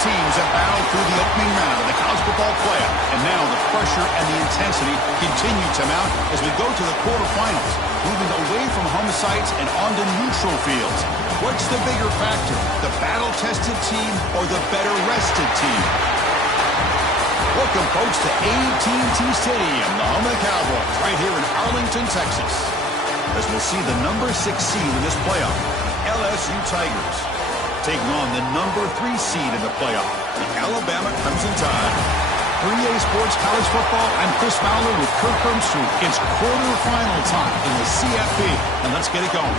teams have battled through the opening round of the college football playoff, and now the pressure and the intensity continue to mount as we go to the quarterfinals, moving away from home sites and onto neutral fields. What's the bigger factor, the battle-tested team or the better-rested team? Welcome, folks, to AT&T Stadium, the home of the Cowboys, right here in Arlington, Texas, as we'll see the number 6 seed in this playoff, LSU Tigers, taking on the number 3 seed in the playoff, the Alabama Crimson Tide. For EA Sports College Football, I'm Chris Fowler with Kirk Hermstreet. It's quarterfinal time in the CFP, and let's get it going.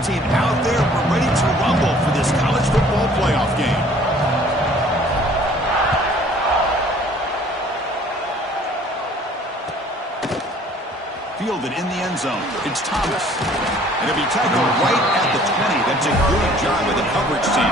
Team out there, we're ready to rumble for this college football playoff game. Fielded in the end zone. It's Thomas. And it'll be tackled right at the 20. That's a good job of the coverage team.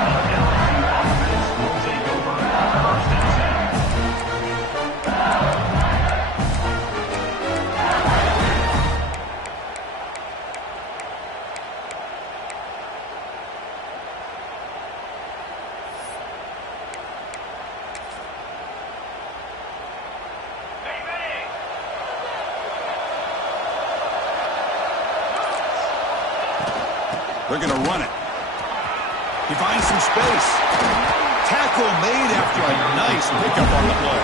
They're going to run it. He finds some space. Tackle made after a nice pickup on the play.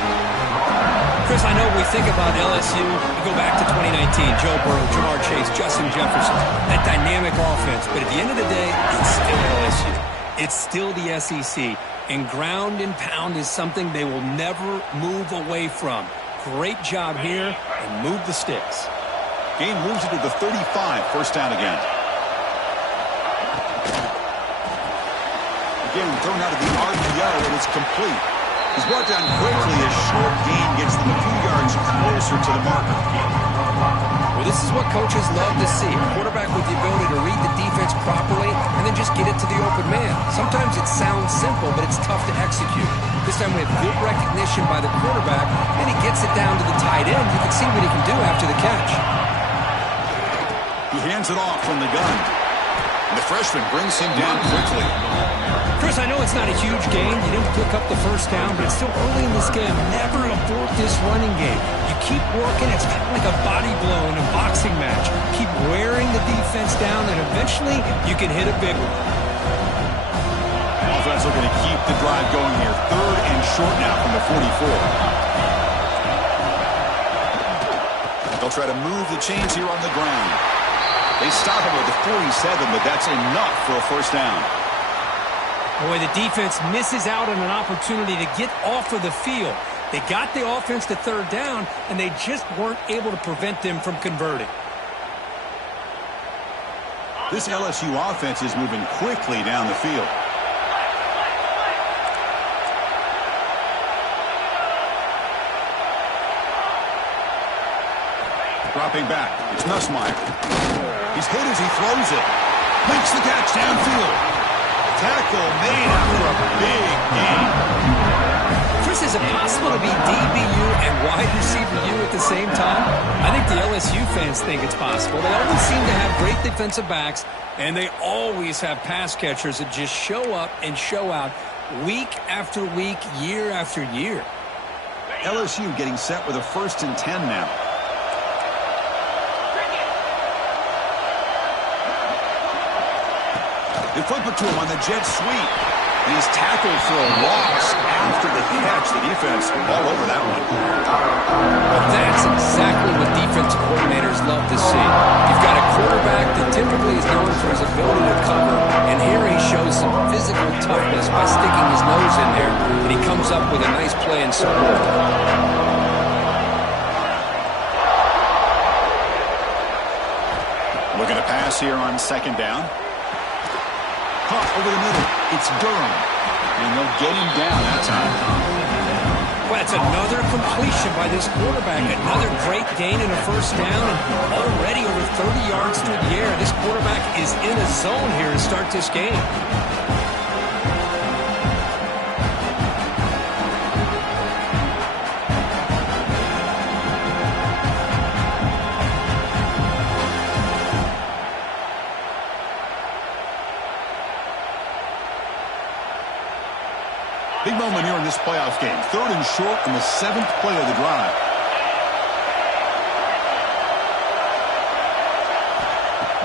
Chris, I know we think about LSU. We go back to 2019. Joe Burrow, Jamar Chase, Justin Jefferson. That dynamic offense. But at the end of the day, it's still LSU. It's still the SEC. And ground and pound is something they will never move away from. Great job here, and move the sticks. Game moves into the 35. First down again. Again, thrown out of the RPO, and it's complete. He's brought down quickly. A short gain gets them a few yards closer to the marker. Well, this is what coaches love to see. A quarterback with the ability to read the defense properly and then just get it to the open man. Sometimes it sounds simple, but it's tough to execute. This time we have good recognition by the quarterback, and he gets it down to the tight end. You can see what he can do after the catch. He hands it off from the gun. And the freshman brings him down quickly. Chris, I know it's not a huge gain. You didn't pick up the first down, but it's still early in this game. Never abort this running game. You keep working. It's kind of like a body blow in a boxing match. Keep wearing the defense down, and eventually you can hit a big one. Offense looking to keep the drive going here. 3rd and short now from the 44. They'll try to move the chains here on the ground. They stop him at the 47, but that's enough for a first down. Boy, the defense misses out on an opportunity to get off of the field. They got the offense to 3rd down, and they just weren't able to prevent them from converting. This LSU offense is moving quickly down the field. Dropping back. It's Nussmeier. He's hit as he throws it. Makes the catch downfield. Tackle made after a big gain. Chris, is it possible to be DBU and wide receiver U at the same time? I think the LSU fans think it's possible. They always seem to have great defensive backs, and they always have pass catchers that just show up and show out week after week, year after year. LSU getting set with a 1st and 10 now. They flip it to him on the jet sweep. And he's tackled for a loss after the catch. The defense all over that one. Well, that's exactly what defensive coordinators love to see. You've got a quarterback that typically is known for his ability to cover, and here he shows some physical toughness by sticking his nose in there, and he comes up with a nice play and support. Looking to pass here on 2nd down. Caught over the middle. It's Durham. And they'll get him down that time. Well, that's another completion by this quarterback. Another great gain and a first down, and already over 30 yards through the air. This quarterback is in a zone here to start this game. Big moment here in this playoff game. 3rd and short in the 7th play of the drive.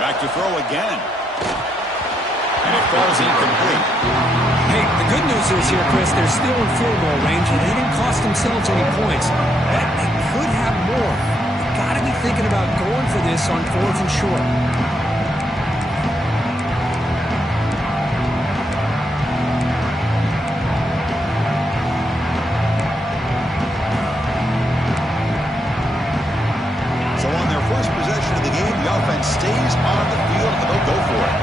Back to throw again. And it falls incomplete. Hey, the good news is here, Chris, they're still in field goal range, and they didn't cost themselves any points. But they could have more. You've got to be thinking about going for this on 4th and short. Stays on the field, and they'll go for it.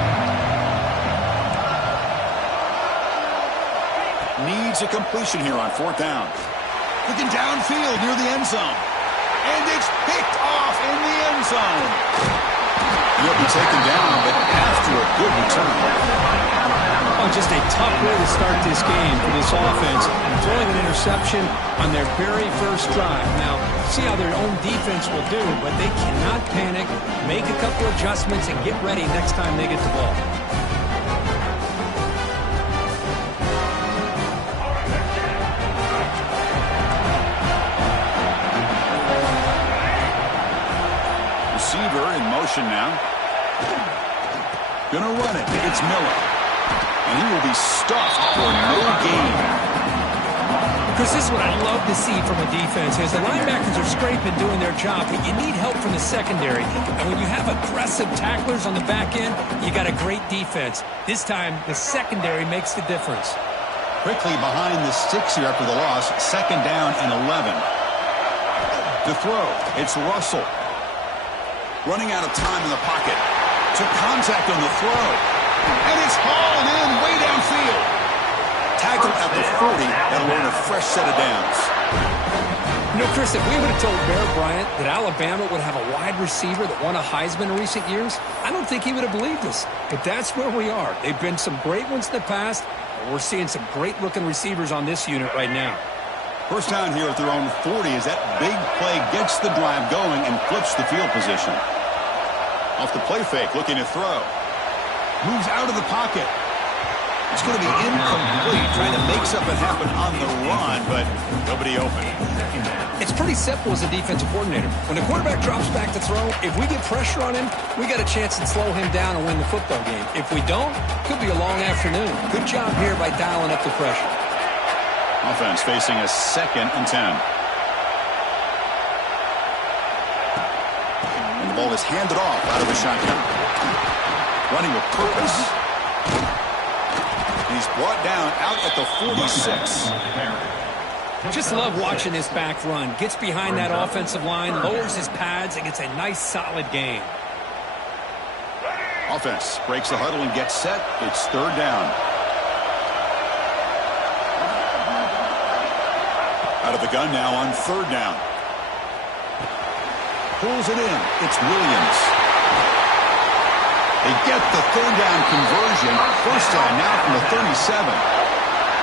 Needs a completion here on 4th down. Looking downfield near the end zone. And it's picked off in the end zone. He'll be taken down, but after a good return. Oh, just a tough way to start this game for this offense. Throwing an interception on their very first drive. Now, see how their own defense will do, but they cannot panic, make a couple adjustments, and get ready next time they get the ball. Receiver in motion now. Gonna run it. It's Miller. And he will be stuffed for no gain. Chris, this is what I love to see from a defense is the linebackers are scraping, doing their job, but you need help from the secondary. And when you have aggressive tacklers on the back end, you got a great defense. This time, the secondary makes the difference. Quickly behind the sticks here after the loss. 2nd down and 11. To throw, it's Russell. Running out of time in the pocket. Took contact on the throw. And it's hauled in way downfield. Tackled at the 40. That'll earn a fresh set of downs. You know, Chris, if we would have told Bear Bryant that Alabama would have a wide receiver that won a Heisman in recent years, I don't think he would have believed us. But that's where we are. They've been some great ones in the past, and we're seeing some great-looking receivers on this unit right now. First down here at their own 40 as that big play gets the drive going and flips the field position. Off the play fake, looking to throw. Moves out of the pocket. It's going to be incomplete, trying to make something happen on the run, but nobody open. It's pretty simple as a defensive coordinator. When the quarterback drops back to throw, if we get pressure on him, we got a chance to slow him down and win the football game. If we don't, it could be a long afternoon. Good job here by dialing up the pressure. Offense facing a 2nd and 10. And the ball is handed off out of the shotgun. Running with purpose. He's brought down out at the 46. Just love watching this back run. Gets behind that offensive line, lowers his pads, and gets a nice solid gain. Offense breaks the huddle and gets set. It's 3rd down. Out of the gun now on 3rd down. Pulls it in. It's Williams. They get the 3rd down conversion. First down now from the 37.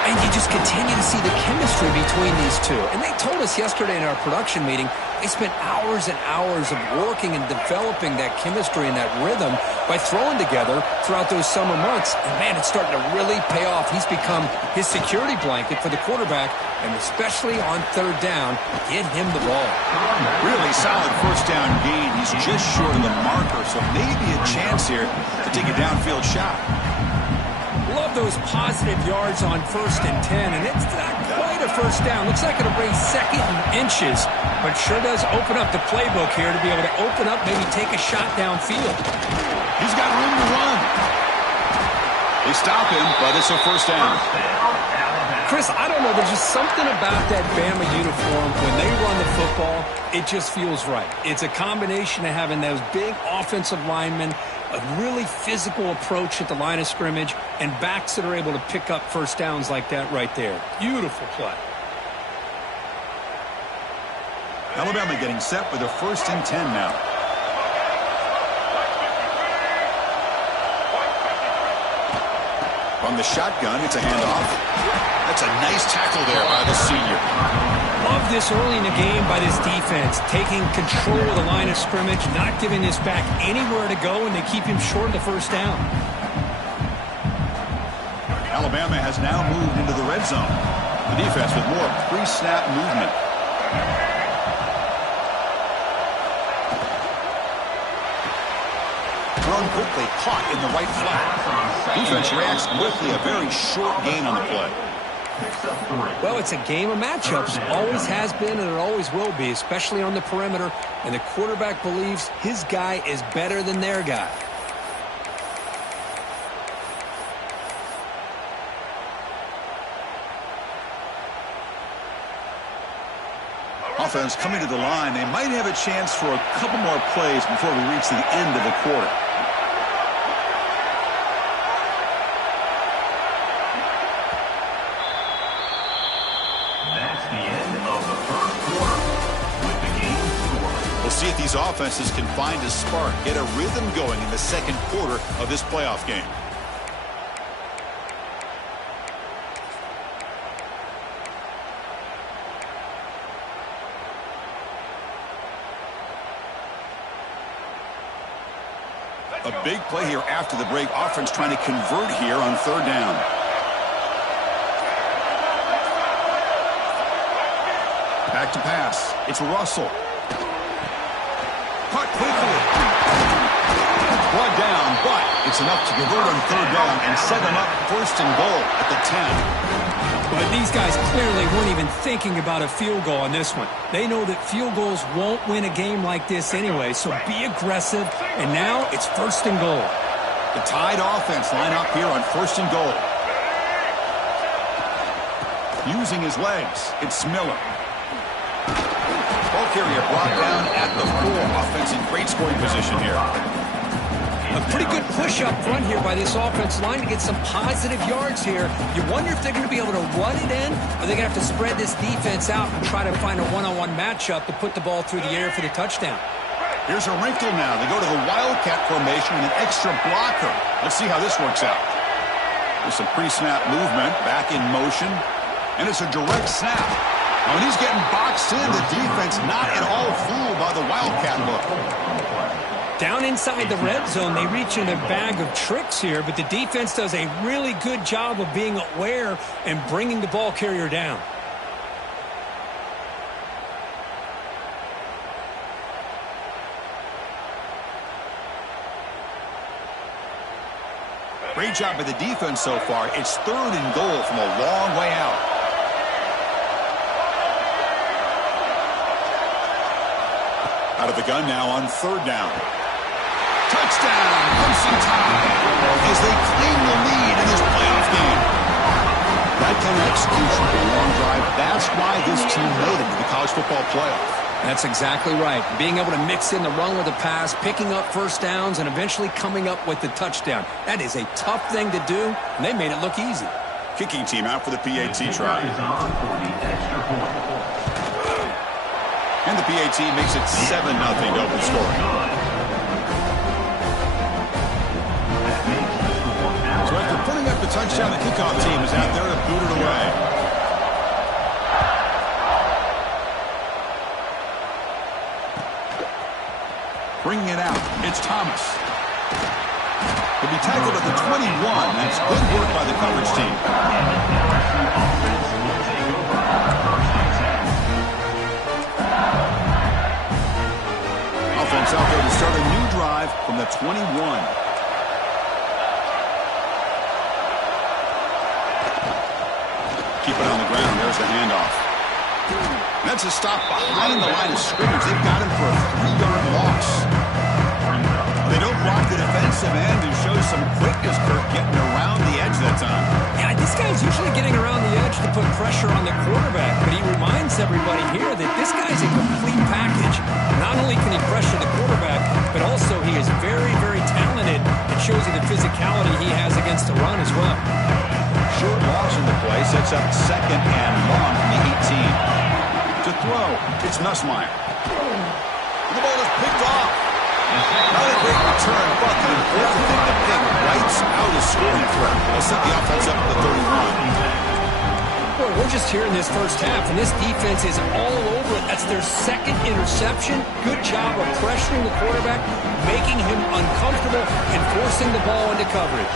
And you just continue to see the chemistry between these two. And they told us yesterday in our production meeting, they spent hours and hours of working and developing that chemistry and that rhythm by throwing together throughout those summer months. And, man, it's starting to really pay off. He's become his security blanket for the quarterback, and especially on 3rd down, get him the ball. Really solid first down gain. He's just short of the marker, so maybe a chance here to take a downfield shot. Love those positive yards on 1st and 10, and it's not quite a first down. Looks like it'll bring 2nd and inches, but sure does open up the playbook here to be able to open up, maybe take a shot downfield. He's got room to run. They stop him, but it's a first down. Chris, I don't know. There's just something about that Bama uniform. When they run the football, it just feels right. It's a combination of having those big offensive linemen, a really physical approach at the line of scrimmage, and backs that are able to pick up first downs like that right there. Beautiful play. Alabama getting set with a 1st and 10 now. From the shotgun, it's a handoff. That's a nice tackle there by the senior. Love this early in the game by this defense, taking control of the line of scrimmage, not giving this back anywhere to go, and they keep him short of the 1st down. Alabama has now moved into the red zone. The defense with more pre-snap movement. Thrown quickly, caught in the right flat. Defense reacts quickly, a very short gain on the play. Well, it's a game of matchups. Always has been and it always will be, especially on the perimeter. And the quarterback believes his guy is better than their guy. Offense coming to the line. They might have a chance for a couple more plays before we reach the end of the quarter. That's the end of the 1st quarter with the game scoreless. We'll see if these offenses can find a spark, get a rhythm going in the 2nd quarter of this playoff game. A big play here after the break. Offense trying to convert here on 3rd down. Back to pass. It's Russell. Caught quickly. Brought down, but it's enough to convert on 3rd down and set them up 1st and goal at the 10. But these guys clearly weren't even thinking about a field goal on this one. They know that field goals won't win a game like this anyway, so be aggressive. And now it's 1st and goal. The Tide offense line up here on 1st and goal. Using his legs, it's Miller. Ball carrier brought down at the 4. Offense in great scoring position here. A pretty good push up front here by this offense line to get some positive yards here. You wonder if they're going to be able to run it in, or they're going to have to spread this defense out and try to find a one-on-one matchup to put the ball through the air for the touchdown. Here's a wrinkle now. They go to the Wildcat formation with an extra blocker. Let's see how this works out. There's some pre-snap movement, back in motion, and it's a direct snap. Now, when he's getting boxed in, the defense not at all fooled by the Wildcat look. Down inside the red zone, they reach in a bag of tricks here, but the defense does a really good job of being aware and bringing the ball carrier down. Great job by the defense so far. It's 3rd and goal from a long way out. Out of the gun now on 3rd down. Touchdown, Crimson Tide, as they claim the lead in this playoff game. That kind of execution for a long drive, that's why this team made it to the college football playoff. That's exactly right. Being able to mix in the run with the pass, picking up 1st downs, and eventually coming up with the touchdown. That is a tough thing to do, and they made it look easy. Kicking team out for the PAT try. And the PAT makes it 7-0 open scoring. So after putting up the touchdown, the kickoff team is out there to boot it away. Bringing it out, it's Thomas. He'll be tackled at the 21. That's good work by the coverage team. Offense out there to start a new drive from the 21. Keep it on the ground. There's the handoff. That's a stop behind the line of scrimmage. They've got him for a 3-yard loss. They don't block the defensive end and show some quickness, Kirk, getting around the edge that time. Yeah, this guy's usually getting around the edge to put pressure on the quarterback, but he reminds everybody here that this guy's a complete package. Not only can he pressure the quarterback, but also he is very, very talented. It shows you the physicality he has against the run as well. Short loss in the play sets up 2nd and long from the 18. It's a throw. It's Nussmeier. The ball is picked off. Not a great return, but the important thing, the pick wipes out his scoring threat. They'll set the offense up at the 31. Boy, we're just here in this first half, and this defense is all over it. That's their second interception. Good job of pressuring the quarterback, making him uncomfortable, and forcing the ball into coverage.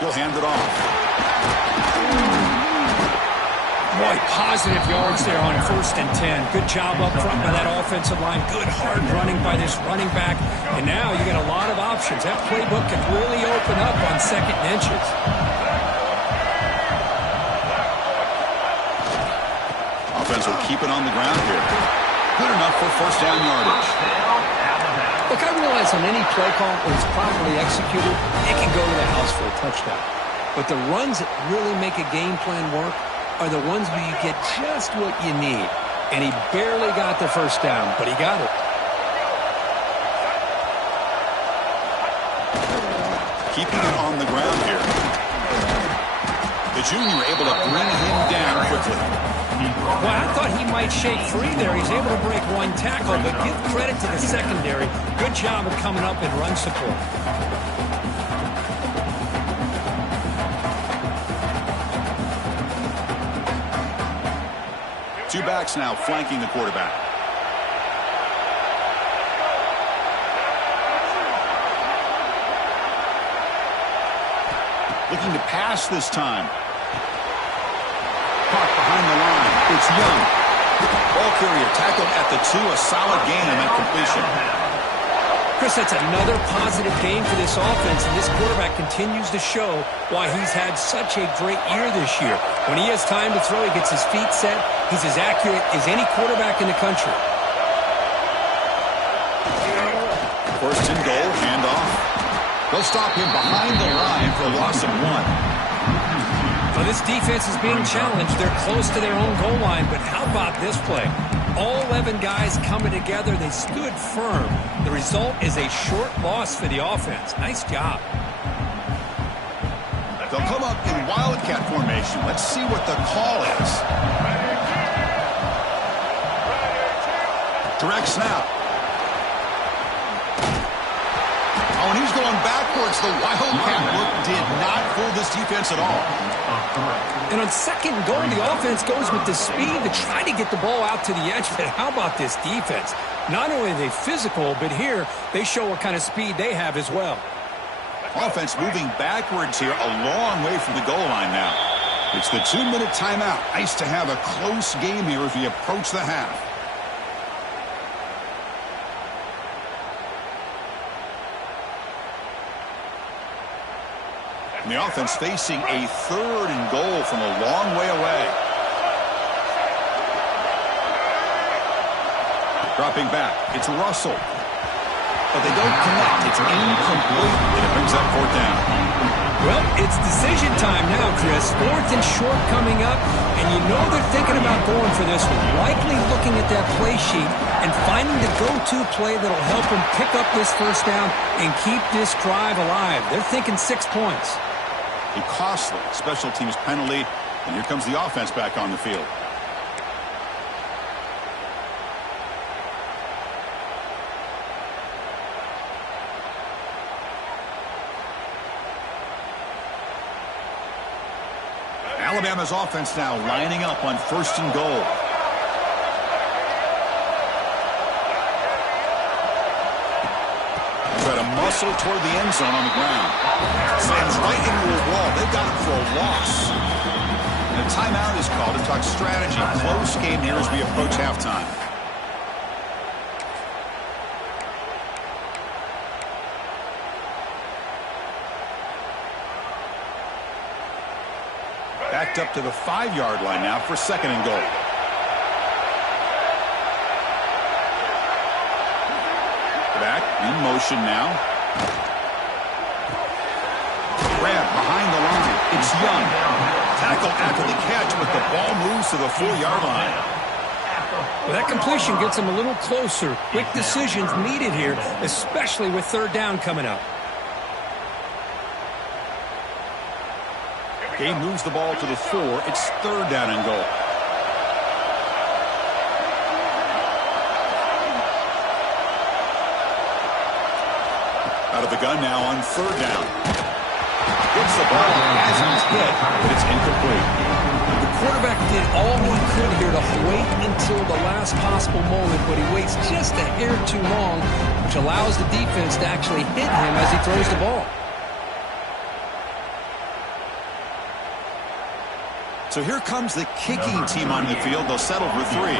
He'll hand it off. Boy, positive yards there on 1st and 10. Good job up front by that offensive line. Good hard running by this running back. And now you got a lot of options. That playbook can really open up on 2nd and inches. Offense will keep it on the ground here. Good enough for 1st down yardage. Look, I realize on any play call, when it's properly executed, it can go to the house for a touchdown. But the runs that really make a game plan work are the ones where you get just what you need. And he barely got the 1st down, but he got it. Keeping it on the ground here. The junior able to bring him down quickly. Well, I thought he might shake free there. He's able to break 1 tackle, but give credit to the secondary. Good job of coming up in run support. 2 backs now flanking the quarterback. Looking to pass this time. Caught behind the line. It's Young. Ball carrier tackled at the 2. A solid gain on that completion. Chris, that's another positive game for this offense, and this quarterback continues to show why he's had such a great year this year. When he has time to throw, he gets his feet set. He's as accurate as any quarterback in the country. 1st and goal, handoff. They'll stop him behind the line for a loss of 1. Well, this defense is being challenged. They're close to their own goal line, but how about this play? All 11 guys coming together. They stood firm. The result is a short loss for the offense. Nice job. They'll come up in wildcat formation. Let's see what the call is. Direct snap. Oh, and he's going backwards. The wildcat look did not fool this defense at all. And on 2nd and goal, the offense goes with the speed to try to get the ball out to the edge. But how about this defense? Not only are they physical, but here they show what kind of speed they have as well. Offense moving backwards here, a long way from the goal line now. It's the 2-minute timeout. Nice to have a close game here as we approach the half. And the offense facing a 3rd and goal from a long way away. Dropping back, it's Russell. But they don't connect. It's incomplete, and it brings up 4th down. Well, it's decision time now, Chris. 4th and short coming up, and you know they're thinking about going for this one. Likely looking at that play sheet and finding the go-to play that'll help them pick up this 1st down and keep this drive alive. They're thinking 6 points. A costly special teams penalty, and here comes the offense back on the field. Alabama's offense now lining up on 1st and goal. Try to muscle toward the end zone on the ground. Slams right into a wall. They've got him for a loss. And a timeout is called to talk strategy. Close game here as we approach halftime. Backed up to the 5-yard line now for 2nd and goal. Back in motion now. Grab behind the line. It's Young. Tackle after the catch, but the ball moves to the 4-yard line. Well, that completion gets them a little closer. Quick decisions needed here, especially with 3rd down coming up. Game moves the ball to the 4. It's 3rd down and goal. Out of the gun now on 3rd down. Gets the ball as he's hit, but it's incomplete. The quarterback did all he could here to wait until the last possible moment, but he waits just a hair too long, which allows the defense to actually hit him as he throws the ball. So here comes the kicking team on the field. They'll settle for 3.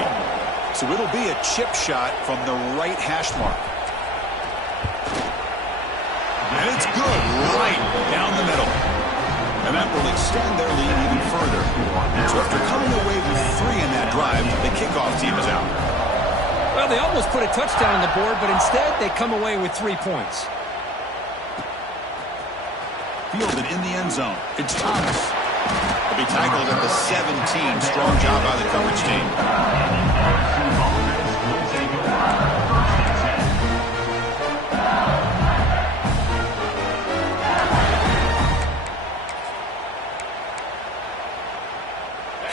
So it'll be a chip shot from the right hash mark. And it's good right down the middle. And that will extend their lead even further. So after coming away with 3 in that drive, the kickoff team is out. Well, they almost put a touchdown on the board, but instead they come away with 3 points. Fielded in the end zone. It's Thomas. He'll be tackled at the 17. Strong job by the coverage team.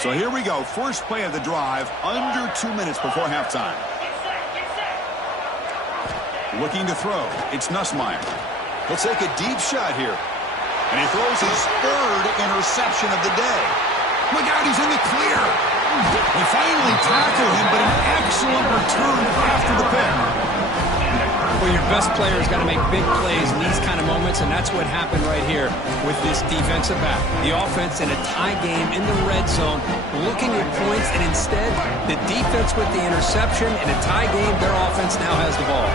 So here we go. First play of the drive, under 2 minutes before halftime. Looking to throw. It's Nussmeier. He'll take a deep shot here. And he throws his 3rd interception of the day. Look out, he's in the clear. They finally tackle him, but an excellent return after the pick. Well, your best player's got to make big plays in these kind of moments, and that's what happened right here with this defensive back. The offense in a tie game in the red zone, looking at points, and instead, the defense with the interception. In a tie game, their offense now has the ball.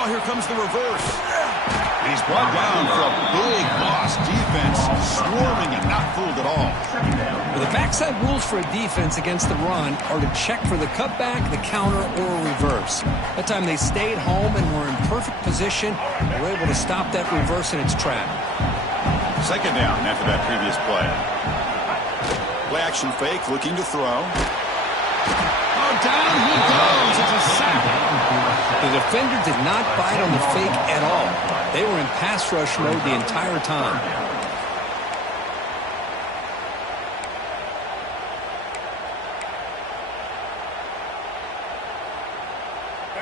Oh, here comes the reverse. And he's brought down for a big loss. Defense swarming and not fooled at all. Well, the backside rules for a defense against the run are to check for the cutback, the counter, or a reverse. That time they stayed home and were in perfect position. They were able to stop that reverse in its track. 2nd down after that previous play. Play action fake, looking to throw. Oh, down he goes. It's a sack. The defender did not bite on the fake at all. They were in pass rush mode the entire time.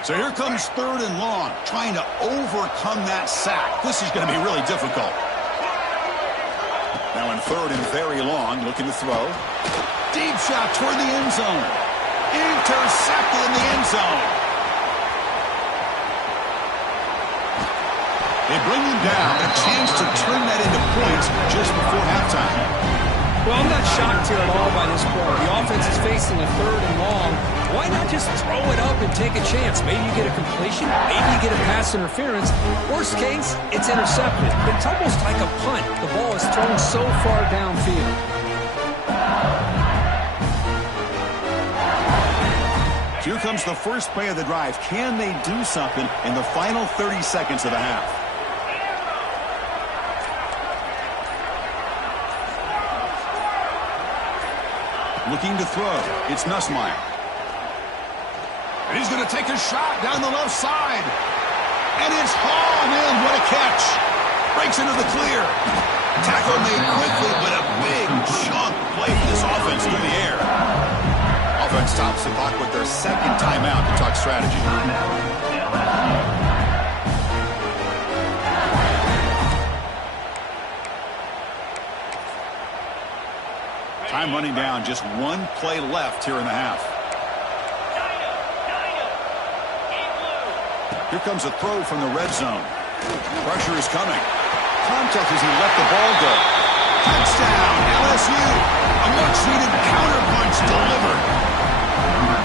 So here comes 3rd and long, trying to overcome that sack. This is going to be really difficult. Now in 3rd and very long, looking to throw. Deep shot toward the end zone. Intercepted in the end zone. They bring him down, a chance to turn that into points just before halftime. Well, I'm not shocked here at all by this play. The offense is facing a 3rd and long. Why not just throw it up and take a chance? Maybe you get a completion. Maybe you get a pass interference. Worst case, it's intercepted. But it's almost like a punt. The ball is thrown so far downfield. Here comes the first play of the drive. Can they do something in the final 30 seconds of the half? Looking to throw. It's Nussmeier. And he's going to take a shot down the left side. And it's hauled in. What a catch. Breaks into the clear. Tackle made quickly, but a big chunk play for this offense through the air. Offense stops the clock with their 2nd timeout to talk strategy. Time running down, just 1 play left here in the half. Here comes a throw from the red zone. Pressure is coming. Contact as he let the ball go. Touchdown, LSU. A much-needed counterpunch delivered.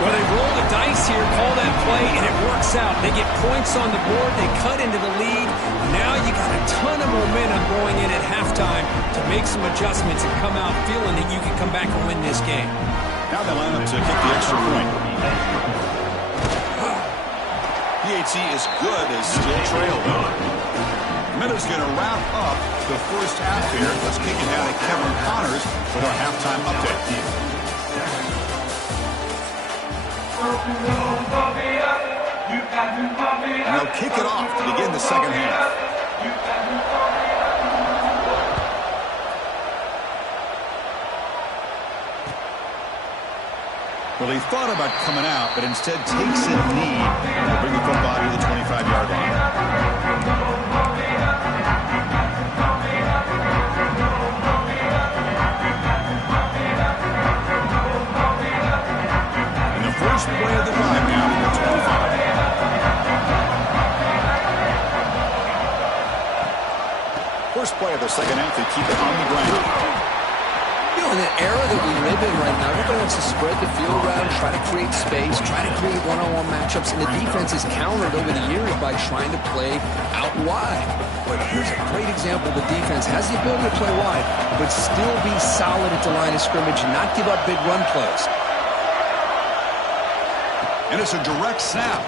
Well, they roll the dice here, call that play, and it works out. They get points on the board. They cut into the lead. Now you got a ton of momentum going in at halftime to make some adjustments and come out feeling that you can come back and win this game. Now they line up to kick the extra point. PAT is good as still trail, though. Minute's going to wrap up the first half here. Let's kick it down to Kevin Connors with our halftime update. And they'll kick it off to begin the second half. Well, he thought about coming out, but instead takes a knee to bring the football to the 25-yard line. And the first play of the drive now from the 25. First play of the second half, they keep it on the ground. In the era that we live in right now, everybody wants to spread the field around, try to create space, try to create one-on-one matchups, and the defense is countered over the years by trying to play out wide. But here's a great example. The defense has the ability to play wide, but still be solid at the line of scrimmage and not give up big run plays. And it's a direct snap.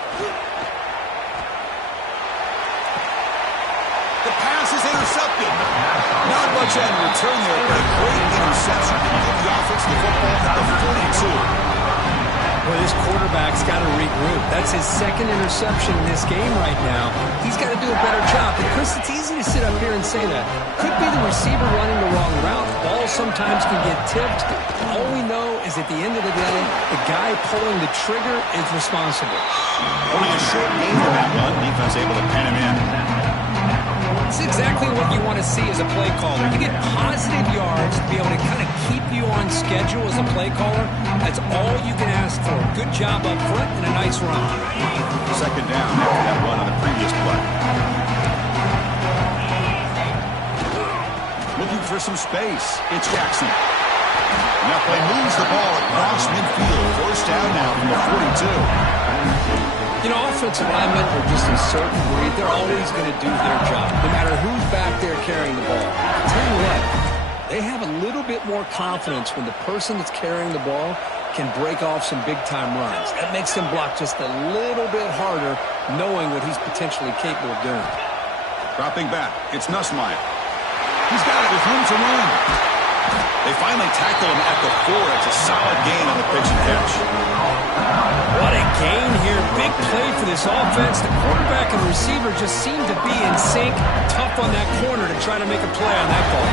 The pass is intercepted. Not much on return there, but a great interception to give the offense the football at the 42. Well, this quarterback's got to regroup. That's his second interception in this game right now. He's got to do a better job. And, Chris, it's easy to sit up here and say that. Could be the receiver running the wrong route. Balls sometimes can get tipped. All we know is at the end of the day, the guy pulling the trigger is responsible. Only a short game for that one. Defense able to pin him in. It's exactly what you want to see as a play caller. You get positive yards to be able to kind of keep you on schedule as a play caller. That's all you can ask for. Good job up front and a nice run. Second down after that run on the previous play. Looking for some space. It's Jackson. And that play moves the ball across midfield. First down now from the 42. You know, offensive linemen are just a certain breed. They're always going to do their job, no matter who's back there carrying the ball. I'll tell you what, they have a little bit more confidence when the person that's carrying the ball can break off some big-time runs. That makes them block just a little bit harder, knowing what he's potentially capable of doing. Dropping back, it's Nussmeier. He's got it with room to run. They finally tackle him at the 4. It's a solid gain on the pitch and catch. What a gain here. Big play for this offense. The quarterback and the receiver just seem to be in sync. Tough on that corner to try to make a play on that ball.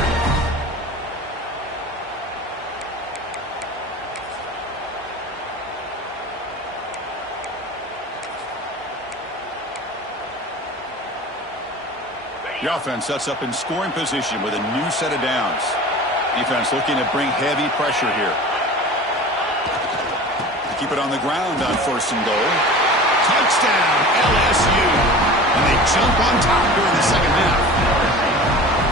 The offense sets up in scoring position with a new set of downs. Defense looking to bring heavy pressure here. Keep it on the ground on first and goal. Touchdown, LSU. And they jump on top here in the second half.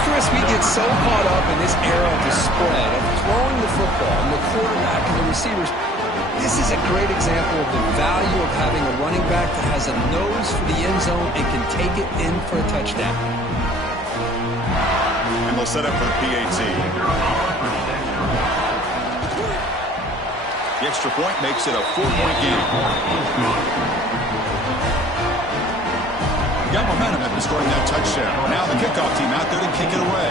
Chris, we get so caught up in this era of the spread, of throwing the football, and the quarterback and the receivers. This is a great example of the value of having a running back that has a nose for the end zone and can take it in for a touchdown. And they'll set up for the PAT. The extra point makes it a 4-point game. Got momentum after scoring that touchdown. Now the kickoff team out there to kick it away.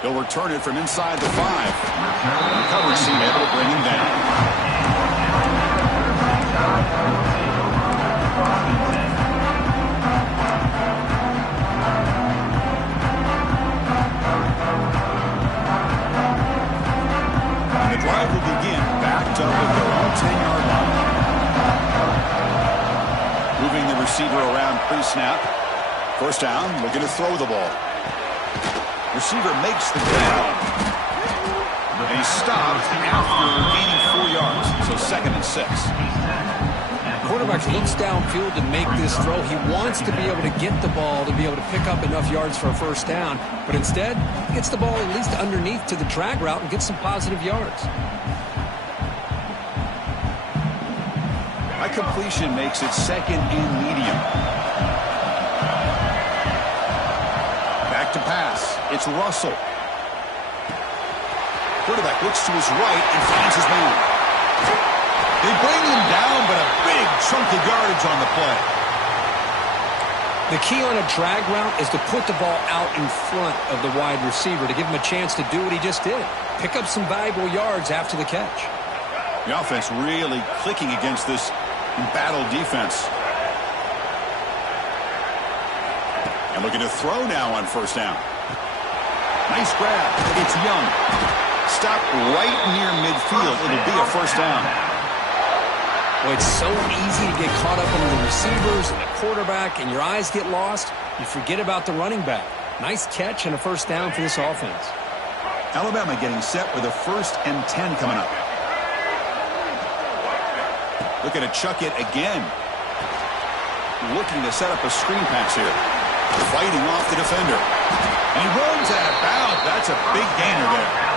He'll return it from inside the 5. The coverage team able to bring him down. And the drive will begin backed up at their own 10-yard line. Moving the receiver around pre-snap. First down, looking to throw the ball. Receiver makes the grab. And he stopped after gaining 4 yards. So second and 6. Quarterback looks downfield to make this throw. He wants to be able to get the ball to be able to pick up enough yards for a first down. But instead, he gets the ball at least underneath to the drag route and gets some positive yards. High completion makes it second and medium. Back to pass. It's Russell. Quarterback looks to his right and finds his man. They bring him down, but a big chunk of yardage on the play. The key on a drag route is to put the ball out in front of the wide receiver to give him a chance to do what he just did. Pick up some valuable yards after the catch. The offense really clicking against this embattled defense. And looking to throw now on first down. Nice grab. It's Young. Stop right near midfield. It'll be a first down. Well, it's so easy to get caught up in the receivers and the quarterback, and your eyes get lost. You forget about the running back. Nice catch and a first down for this offense. Alabama getting set with a 1st and 10 coming up. Looking to chuck it again. Looking to set up a screen pass here. Fighting off the defender. He runs out of bounds. That's a big gainer there.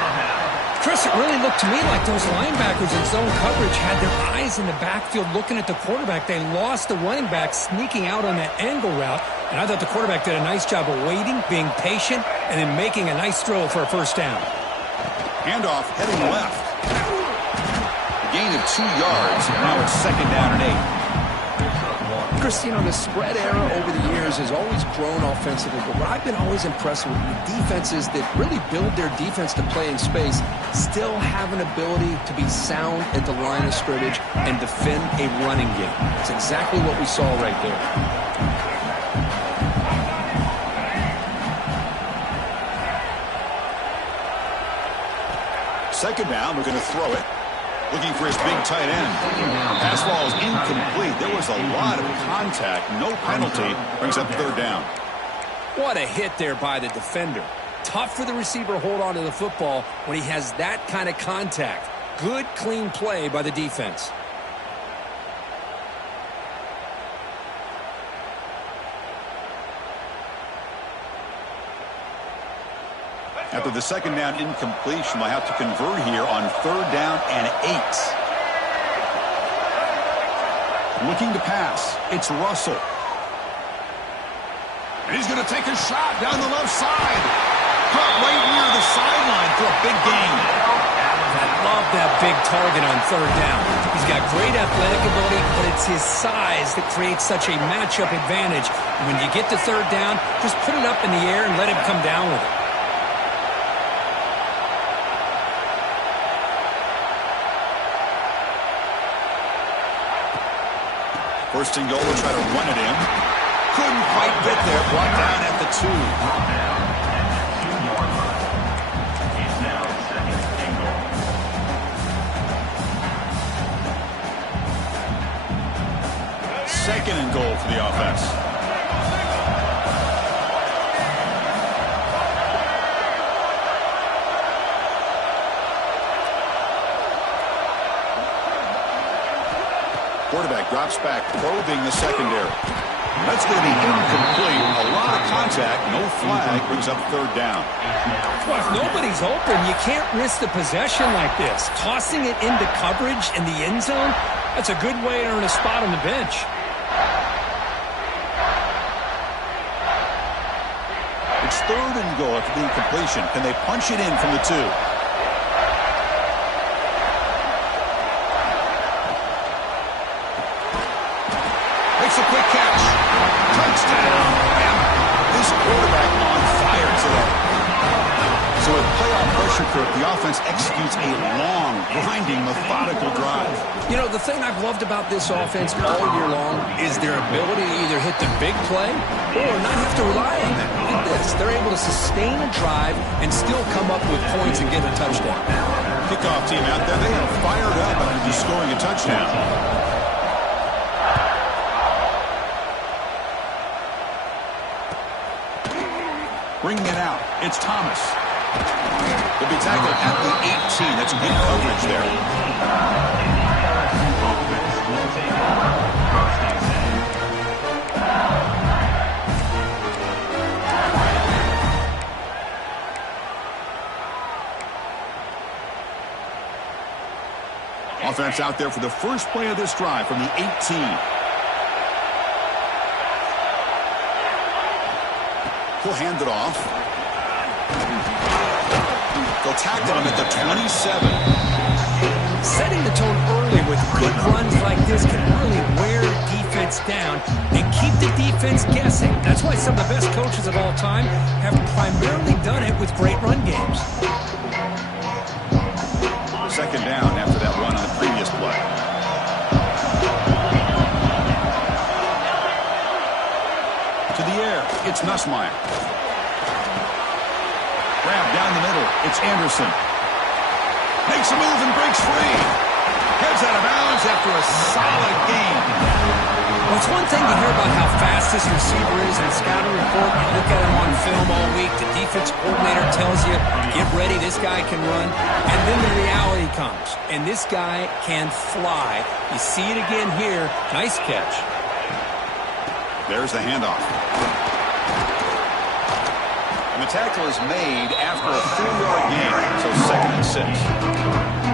Chris, it really looked to me like those linebackers in zone coverage had their eyes in the backfield looking at the quarterback. They lost the running back sneaking out on that angle route, and I thought the quarterback did a nice job of waiting, being patient, and then making a nice throw for a first down. Handoff heading left. A gain of 2 yards. Now it's 2nd down and 8. Chris, you know, the spread era over the years has always grown offensively, but what I've been always impressed with defenses that really build their defense to play in space still have an ability to be sound at the line of scrimmage and defend a running game. It's exactly what we saw right there. Second down, we're going to throw it. Looking for his big tight end. Pass ball is incomplete. There was a lot of contact. No penalty. Brings up 3rd down. What a hit there by the defender. Tough for the receiver to hold on to the football when he has that kind of contact. Good, clean play by the defense. After the second down incompletion, they'll have to convert here on 3rd down and 8. Looking to pass. It's Russell. And he's going to take a shot down the left side. Caught right near the sideline for a big gain. I love that big target on 3rd down. He's got great athletic ability, but it's his size that creates such a matchup advantage. When you get to 3rd down, just put it up in the air and let him come down with it. 1st and goal, we'll try to run it in. Couldn't quite get there. Brought down at the 2. Second and goal for the offense. Quarterback drops back, probing the secondary. That's going to be incomplete. A lot of contact, no flag, brings up 3rd down. Well, if nobody's open, you can't risk the possession like this. Tossing it into coverage in the end zone, that's a good way to earn a spot on the bench. It's 3rd and goal after the incompletion. Can they punch it in from the 2? Makes a quick catch. Touchdown. This quarterback on fire today. So with playoff pressure curve, the offense executes a long, grinding, methodical drive. You know, the thing I've loved about this offense all year long is their ability to either hit the big play or not have to rely on that. Look at this. They're able to sustain a drive and still come up with points and get a touchdown. Kickoff team out there, they are fired up after scoring a touchdown. Bringing it out, it's Thomas. He'll be tackled at the 18. That's good coverage there. Offense out there for the first play of this drive from the 18. He'll hand it off. They'll tackle him at the 27. Setting the tone early with good runs like this can really wear defense points down and keep the defense guessing. That's why some of the best coaches of all time have primarily done it with great run games. Second down after that run on the previous play. To the air, it's Nussmeier. Grab down the middle, it's Anderson. Makes a move and breaks free. Heads out of bounds after a solid game. Well, it's one thing to hear about how fast this receiver is in the scouting report. You look at him on film all week. The defense coordinator tells you, get ready, this guy can run. And then the reality comes. And this guy can fly. You see it again here. Nice catch. There's the handoff. And the tackle is made after a 4-yard gain, so 2nd and 6.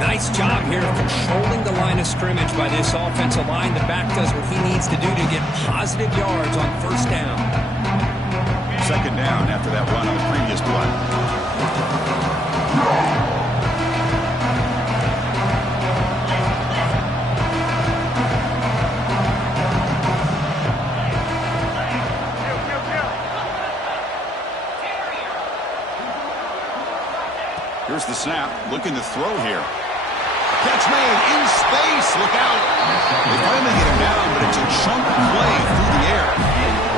Nice job here of controlling the line of scrimmage by this offensive line. The back does what he needs to do to get positive yards on first down. Second down after that run on the previous play. Here's the snap, looking to throw here. Catch made in space, look out. They finally get him down, but it's a chunk play through the air.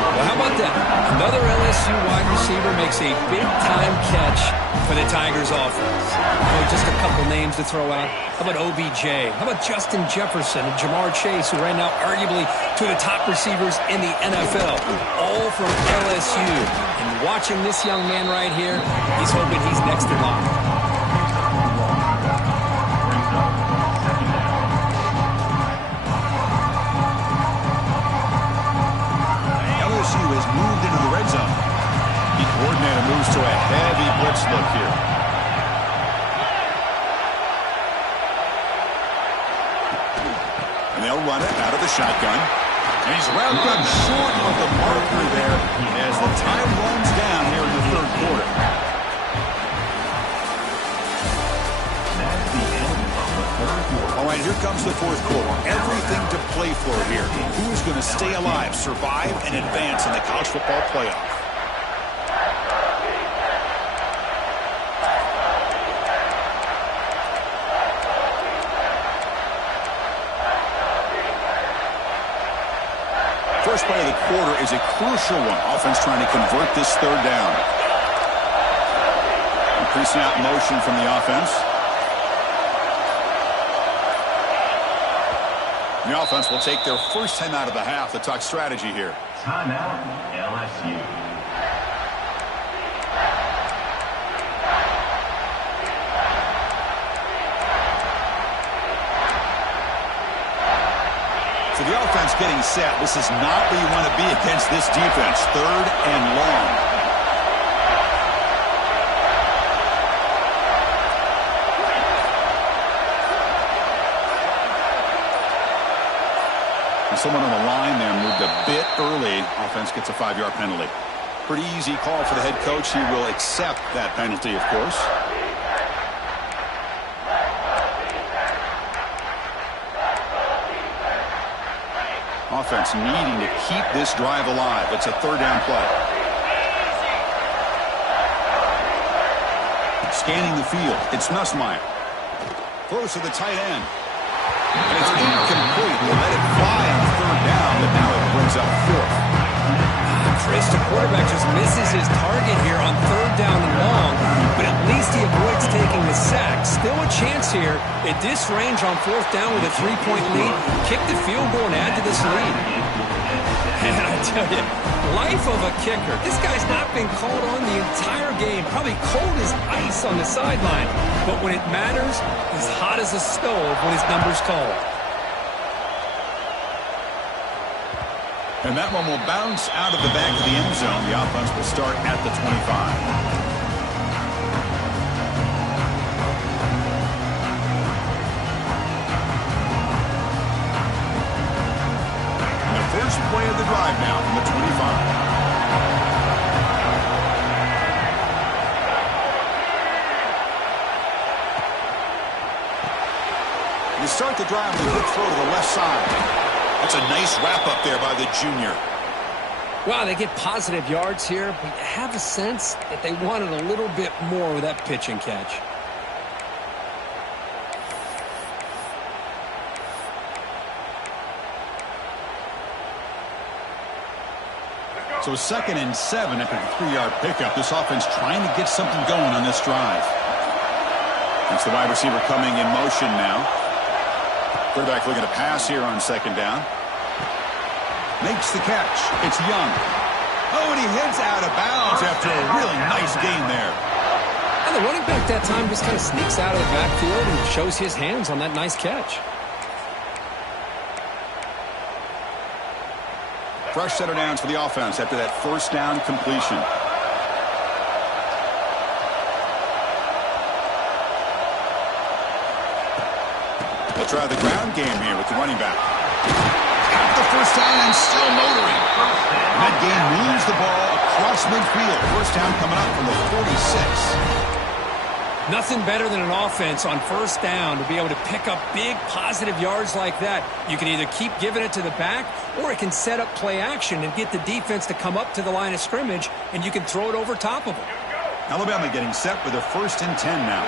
Well, how about that? Another LSU wide receiver makes a big-time catch for the Tigers offense. Oh, just a couple names to throw out. How about OBJ? How about Justin Jefferson and Ncaa26, who right now arguably two of the top receivers in the NFL, all from LSU. And watching this young man right here, he's hoping he's next in line. Has moved into the red zone. The coordinator moves to a heavy blitz look here. And they'll run it out of the shotgun. And he's wrapped up short of the marker there as the time runs down here in the 3rd quarter. That's the end of the 3rd quarter. All right, here comes the 4th quarter. Everything to play for here. Who is going to stay alive, survive, and advance in the college football playoff? First play of the quarter is a crucial one. Offense trying to convert this 3rd down. Pre-snap motion from the offense. The offense will take their first time out of the half to talk strategy here. Timeout, LSU. So the offense getting set. This is not where you want to be against this defense. 3rd and long. Someone on the line there moved a bit early. Offense gets a 5-yard penalty. Pretty easy call for the head coach. He will accept that penalty, of course. Offense needing to keep this drive alive. It's a 3rd down play. Scanning the field. It's Nussmeier. Throws to the tight end. And it's incomplete. They let it fly on 3rd down, but now it brings up 4th. Chris, the quarterback just misses his target here on 3rd down and long, but at least he avoids taking the sack. Still a chance here at this range on 4th down with a 3-point lead. Kick the field goal and add to this lead. And I tell you, life of a kicker. This guy's not been called on the entire game. Probably cold as ice on the sideline. But when it matters, he's hot as a stove when his number's called. And that one will bounce out of the back of the end zone. The offense will start at the 25. First play of the drive now from the 25. You start the drive with a good throw to the left side. That's a nice wrap-up there by the junior. Wow, they get positive yards here, but you have a sense that they wanted a little bit more with that pitch and catch. So 2nd and 7 after the 3-yard pickup. This offense trying to get something going on this drive. It's the wide receiver coming in motion now. Quarterback looking to pass here on 2nd down. Makes the catch. It's Young. Oh, and he heads out of bounds after a really nice gain there. And the running back that time just kind of sneaks out of the backfield and shows his hands on that nice catch. Fresh set of downs for the offense after that 1st down completion. They'll try the ground game here with the running back. Got the 1st down and still motoring. And that game moves the ball across midfield. 1st down coming up from the 46. Nothing better than an offense on 1st down to be able to pick up big positive yards like that. You can either keep giving it to the back, or it can set up play action and get the defense to come up to the line of scrimmage, and you can throw it over top of them. Alabama getting set with a 1st and 10 now.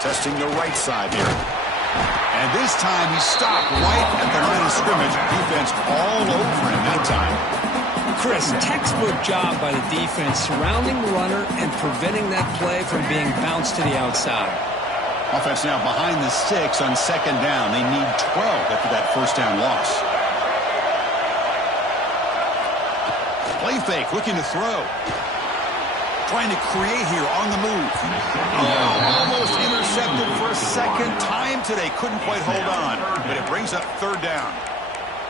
Testing the right side here. And this time he stopped right at the line of scrimmage. Defense all over him that time. Chris, textbook job by the defense surrounding the runner and preventing that play from being bounced to the outside. Offense now behind the 6 on 2nd down. They need 12 after that 1st down loss. Play fake, looking to throw. Trying to create here on the move. Oh, almost intercepted for a 2nd time today. Couldn't quite hold on, but it brings up 3rd down.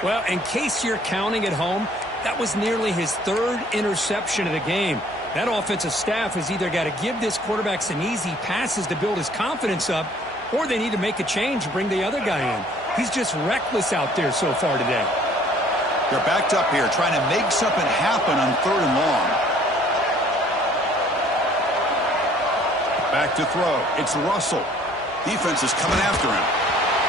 Well, in case you're counting at home, that was nearly his 3rd interception of the game. That offensive staff has either got to give this quarterback some easy passes to build his confidence up, or they need to make a change and bring the other guy in. He's just reckless out there so far today. They're backed up here, trying to make something happen on 3rd and long. Back to throw. It's Russell. Defense is coming after him.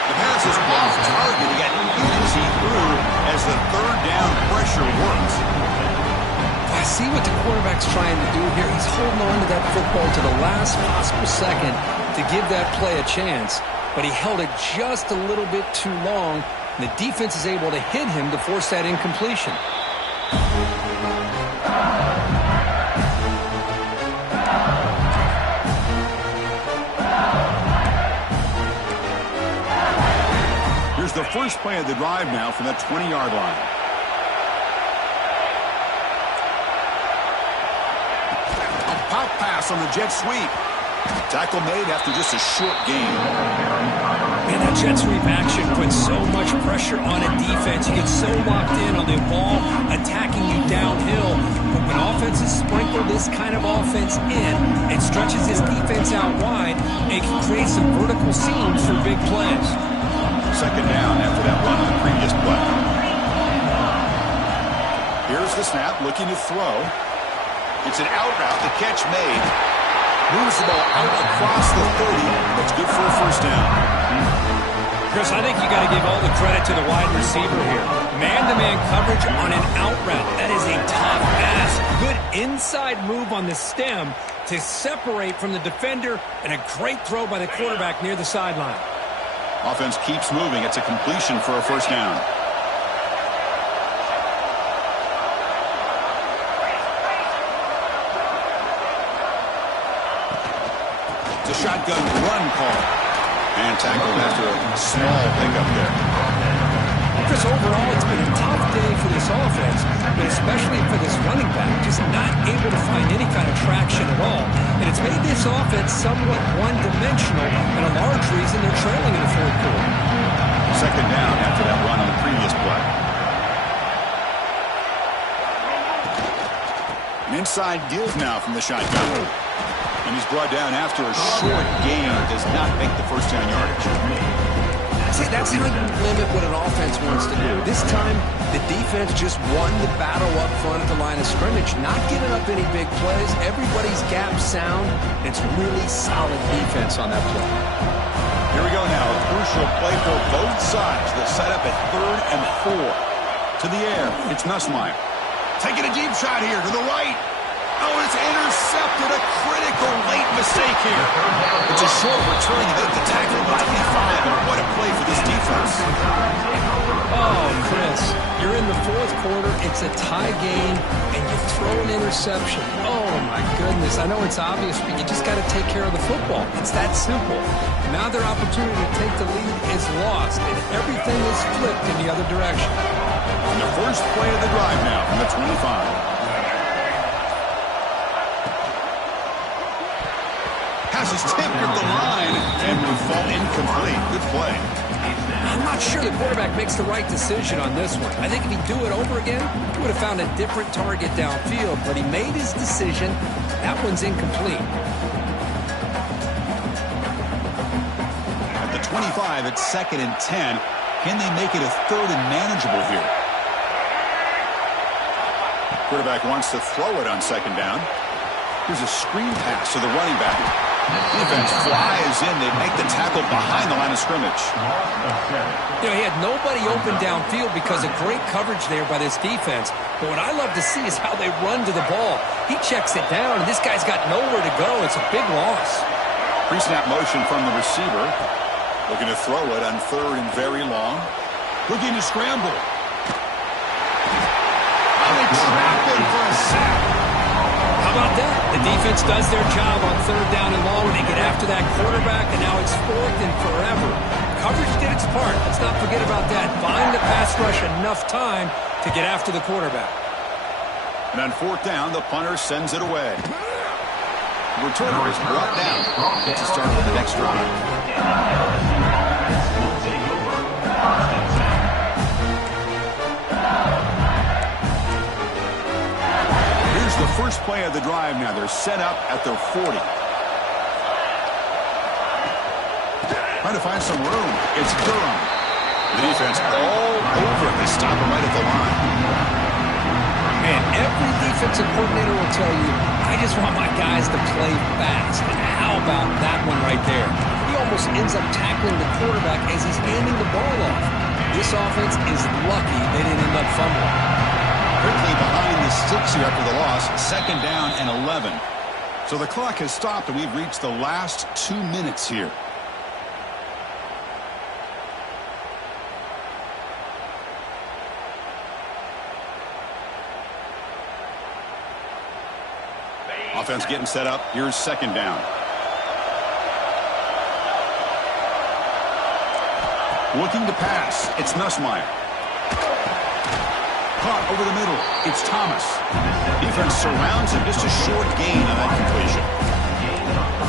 The pass is off target. He got easy through as the 3rd down pressure works. I see what the quarterback's trying to do here. He's holding on to that football to the last possible second to give that play a chance. But he held it just a little bit too long. And the defense is able to hit him to force that incompletion. The first play of the drive now from that 20-yard line. A pop pass on the jet sweep. Tackle made after just a short gain. And that jet sweep action puts so much pressure on a defense. You get so locked in on the ball attacking you downhill. But when offenses sprinkle this kind of offense in, it stretches this defense out wide. It can create some vertical seams for big plays. 2nd down after that run on the previous play. Here's the snap, looking to throw. It's an out route, the catch made. Moves the ball out across the 30. That's good for a 1st down. Chris, I think you got to give all the credit to the wide receiver here. Man-to-man coverage on an out route. That is a tough ask. Good inside move on the stem to separate from the defender, and a great throw by the quarterback near the sideline. Offense keeps moving. It's a completion for a 1st down. It's a shotgun run call. And tackled after a small pickup there. Chris, overall, it's been a tough day for this offense, but especially for this running back, just not able to find any kind of traction at all. And it's made this offense somewhat one-dimensional, and a large reason they're trailing in the 4th quarter. 2nd down after that run on the previous play. An inside give now from the shotgun. And he's brought down after a short gain. Does not make the 1st down yardage. See, that's That's how you limit what an offense wants to do. This time, the defense just won the battle up front at the line of scrimmage, not giving up any big plays. Everybody's gap sound. It's really solid defense on that play. Here we go now. A crucial play for both sides. The setup at 3rd and 4. To the air. It's Nussmeier. Taking a deep shot here to the right. Oh, it's intercepted. A critical late mistake here. It's a short return. The tackle at 25. And what a play for this defense. Oh, Chris, you're in the 4th quarter. It's a tie game, and you throw an interception. Oh, my goodness. I know it's obvious, but you just got to take care of the football. It's that simple. Now their opportunity to take the lead is lost, and everything is flipped in the other direction. And the first play of the drive now from the 25. Pass is tipped at the line and will fall incomplete. Good play. I'm not sure the quarterback makes the right decision on this one. I think if he'd do it over again, he would have found a different target downfield, but he made his decision. That one's incomplete. At the 25, it's 2nd and 10. Can they make it a 3rd and manageable here? Quarterback wants to throw it on 2nd down. Here's a screen pass to the running back. Defense flies in. They make the tackle behind the line of scrimmage. You know, he had nobody open downfield because of great coverage there by this defense. But what I love to see is how they run to the ball. He checks it down, and this guy's got nowhere to go. It's a big loss. Pre-snap motion from the receiver. Looking to throw it on 3rd and very long. Looking to scramble. Oh, they trap him for a sack. How about that? The defense does their job on 3rd down and long. They get after that quarterback, and now it's 4th and forever. Coverage did its part. Let's not forget about that. Buying the pass rush enough time to get after the quarterback. And on 4th down, the punter sends it away. The returner is brought down. Gets a start on the next drive. Here's the first play of the drive now. They're set up at their 40. Trying to find some room. It's Durham. The defense all over him. They stop him right at the line. Man, every defensive coordinator will tell you, I just want my guys to play fast. And how about that one right there? He almost ends up tackling the quarterback as he's handing the ball off. This offense is lucky they didn't end up fumbling. Quickly behind the sticks here after the loss. 2nd down and 11. So the clock has stopped, and we've reached the last 2 minutes here. Offense getting set up. Here's 2nd down. Looking to pass. It's Nussmeier. Caught over the middle. It's Thomas. Defense surrounds him. Just a short gain on that completion.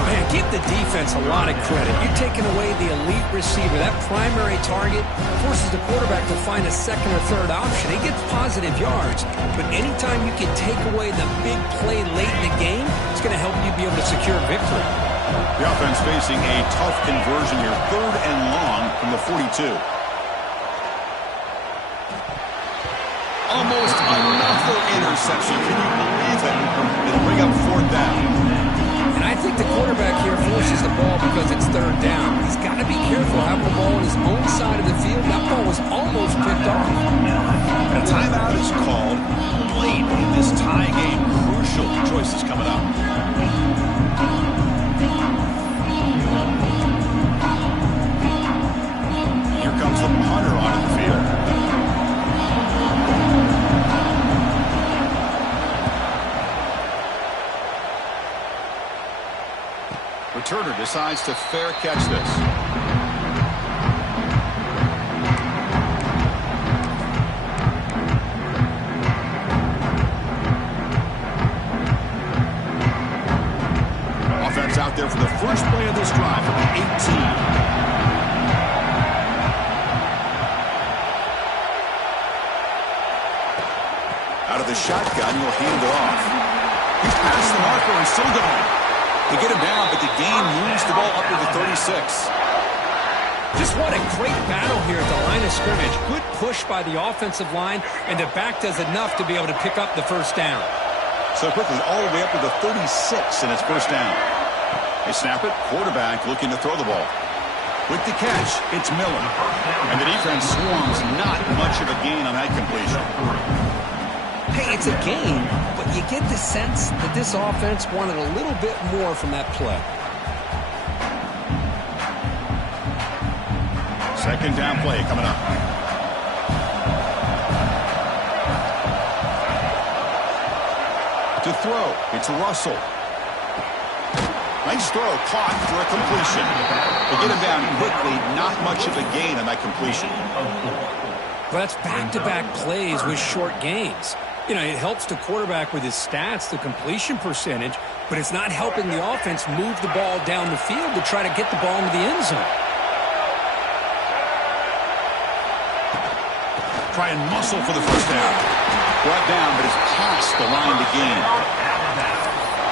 Man, give the defense a lot of credit. You're taking away the elite receiver. That primary target forces the quarterback to find a 2nd or 3rd option. He gets positive yards. But anytime you can take away the big play late in the game, it's going to help you be able to secure victory. The offense facing a tough conversion here. 3rd and long from the 42. Almost another interception. Can you believe it? It'll bring up 4th down. And I think the quarterback here forces the ball because it's 3rd down. He's got to be careful having the ball on his own side of the field. That ball was almost picked off. And a timeout is called late in this tie game. Crucial choices coming up. Here comes the punter onto the field. Returner decides to fair catch this. Offense out there for the first play of this drive from the 18. Out of the shotgun, he'll hand it off. He's past the marker and still going. They get him down, but the gain moves the ball up to the 36. Just what a great battle here at the line of scrimmage. Good push by the offensive line, and the back does enough to be able to pick up the first down. So quickly, all the way up to the 36, and it's first down. They snap it. Quarterback looking to throw the ball. With the catch, it's Miller. And the defense swarms, not much of a gain on that completion. Hey, it's a gain, but you get the sense that this offense wanted a little bit more from that play. Second down play coming up. To throw, it's Russell. Nice throw, caught for a completion. They get him down quickly, not much of a gain on that completion. But that's back-to-back plays with short gains. You know, it helps the quarterback with his stats, the completion percentage, but it's not helping the offense move the ball down the field to try to get the ball into the end zone. Try and muscle for the first down. Brought down, but it's past the line to gain.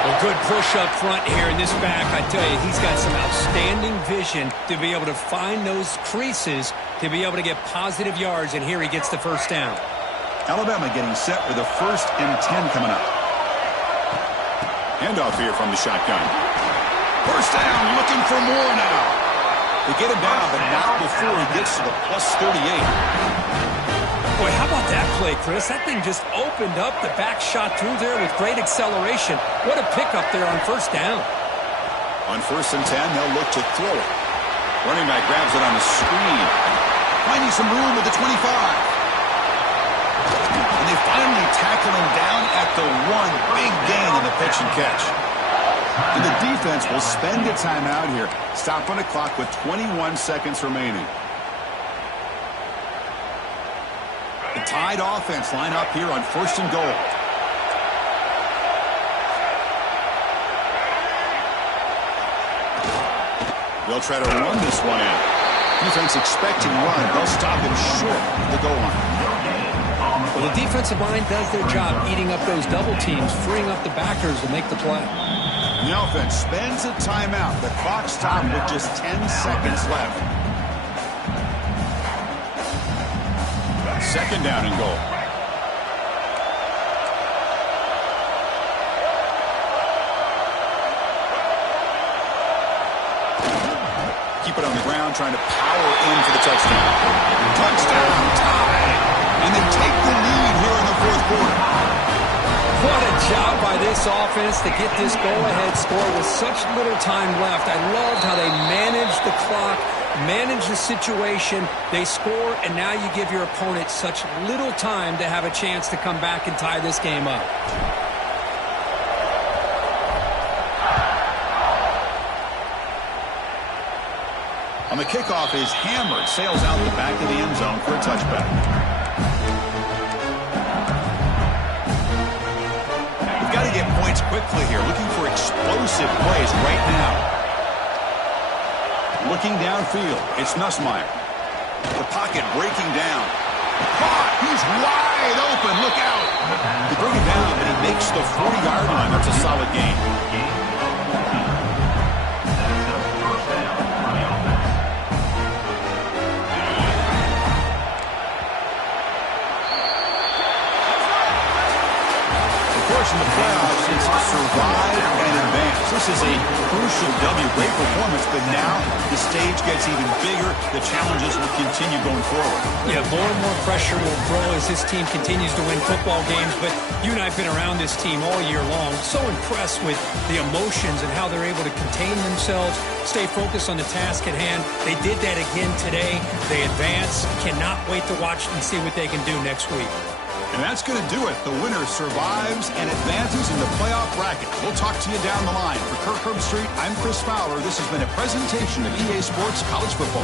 Well, good push up front here in this back. I tell you, he's got some outstanding vision to be able to find those creases to be able to get positive yards, and here he gets the first down. Alabama getting set with a 1st and 10 coming up. Handoff here from the shotgun. First down, looking for more now. They get him down, but not before he gets to the plus 38. Boy, how about that play, Chris? That thing just opened up. The back shot through there with great acceleration. What a pickup there on first down. On 1st and 10, they'll look to throw it. Running back grabs it on the screen. Finding some room at the 25. And they finally tackle him down at the 1. Big gain on the pitch and catch. And the defense will spend a timeout here. Stop on the clock with 21 seconds remaining. The tied offense line up here on 1st and goal. They'll try to run this one in. Defense expecting run. They'll stop him short of the goal line. Well, the defensive line does their job eating up those double teams, freeing up the backers to make the play. The offense spends a timeout. The clock stopped with just 10 seconds left. Second down and goal. Keep it on the ground, trying to power in for the touchdown. Touchdown, tie. And they take the lead here in the 4th quarter. What a job by this offense to get this go-ahead score with such little time left. I loved how they managed the clock, managed the situation. They score, and now you give your opponent such little time to have a chance to come back and tie this game up. On the kickoff is hammered, sails out the back of the end zone for a touchback. We've got to get points quickly here, looking for explosive plays right now. Looking downfield, it's Nussmeier. The pocket breaking down. Caught, he's wide open, look out. They bring him down, but he makes the 40-yard line. That's a solid gain. In the playoffs, it's survive and advance. This is a crucial W. Great performance, but now the stage gets even bigger. The challenges will continue going forward. Yeah, more and more pressure will grow as this team continues to win football games, but you and I have been around this team all year long. So impressed with the emotions and how they're able to contain themselves, stay focused on the task at hand. They did that again today. They advance. Cannot wait to watch and see what they can do next week. And that's going to do it. The winner survives and advances in the playoff bracket. We'll talk to you down the line. For Kirk Herbstreit, I'm Chris Fowler. This has been a presentation of EA Sports College Football.